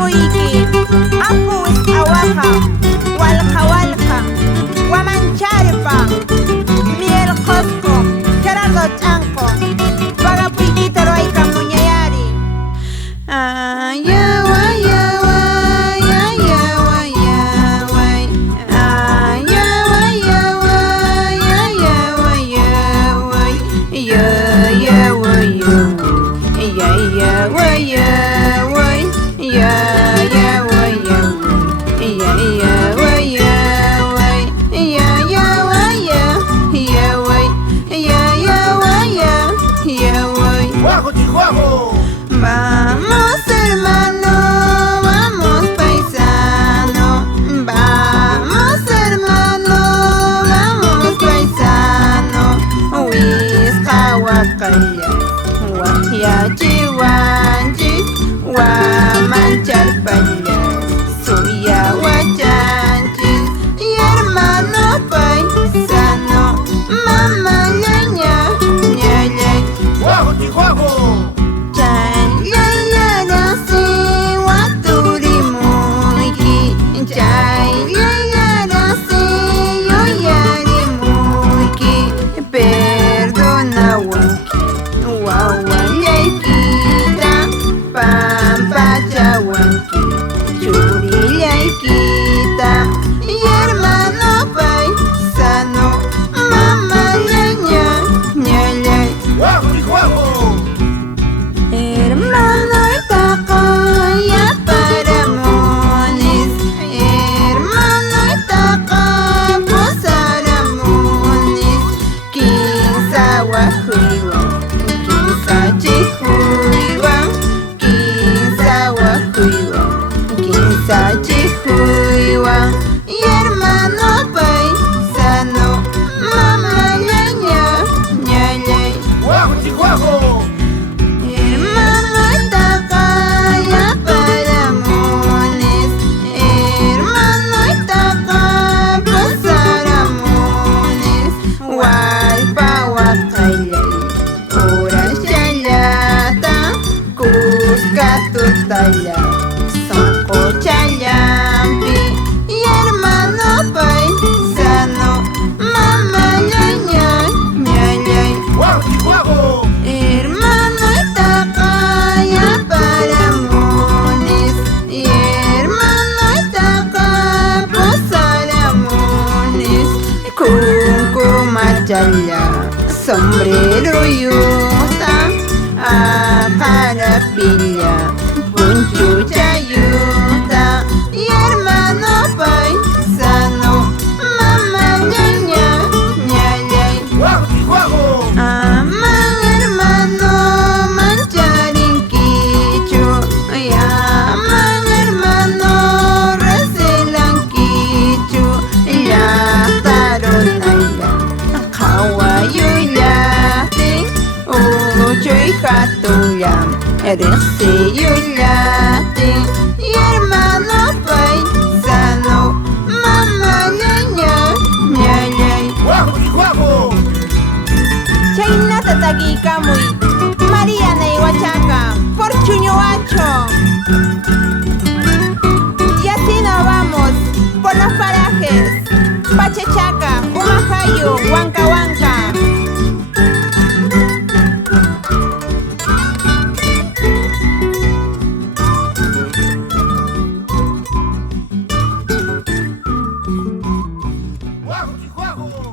muyki apuwis awaqa walqa walqa wamancharpa miel qosqo Gerardo Chanco pagapuykita ruaykamuñayari Vamos hermano, vamos paisano, vamos hermano, vamos paisano, Huisqa waqaylla, waqyachi wanchis, wamancharpallas, suya wachanchis, y hermano paisano, mamallaña, ñallay. ¡Guajo, Chihuahua! Sanko challampi y hermano paisano, mamallaña, ñallay. Hermano Itaqaya para Munis y hermano Itaqa Posaramunis, Kukumachalla, sombrero yuta, acarapilla. Chayuta y hermano paisano, mamallaña, ñallay. Aman hermano mancharinkichu, aman hermano recelankichu, llaqtaronaylla, qhawayullatin, uchuy hatullam. Riqsiyullatin y hermano paisano, mamallaña, ñallay. Chaynata takiikamuy María Neyhuachaca por Chuñuacho. Y así nos vamos por los parajes Pachachaca, Humajayu, Huancahuanca. ¡Guajo, Chihuahua!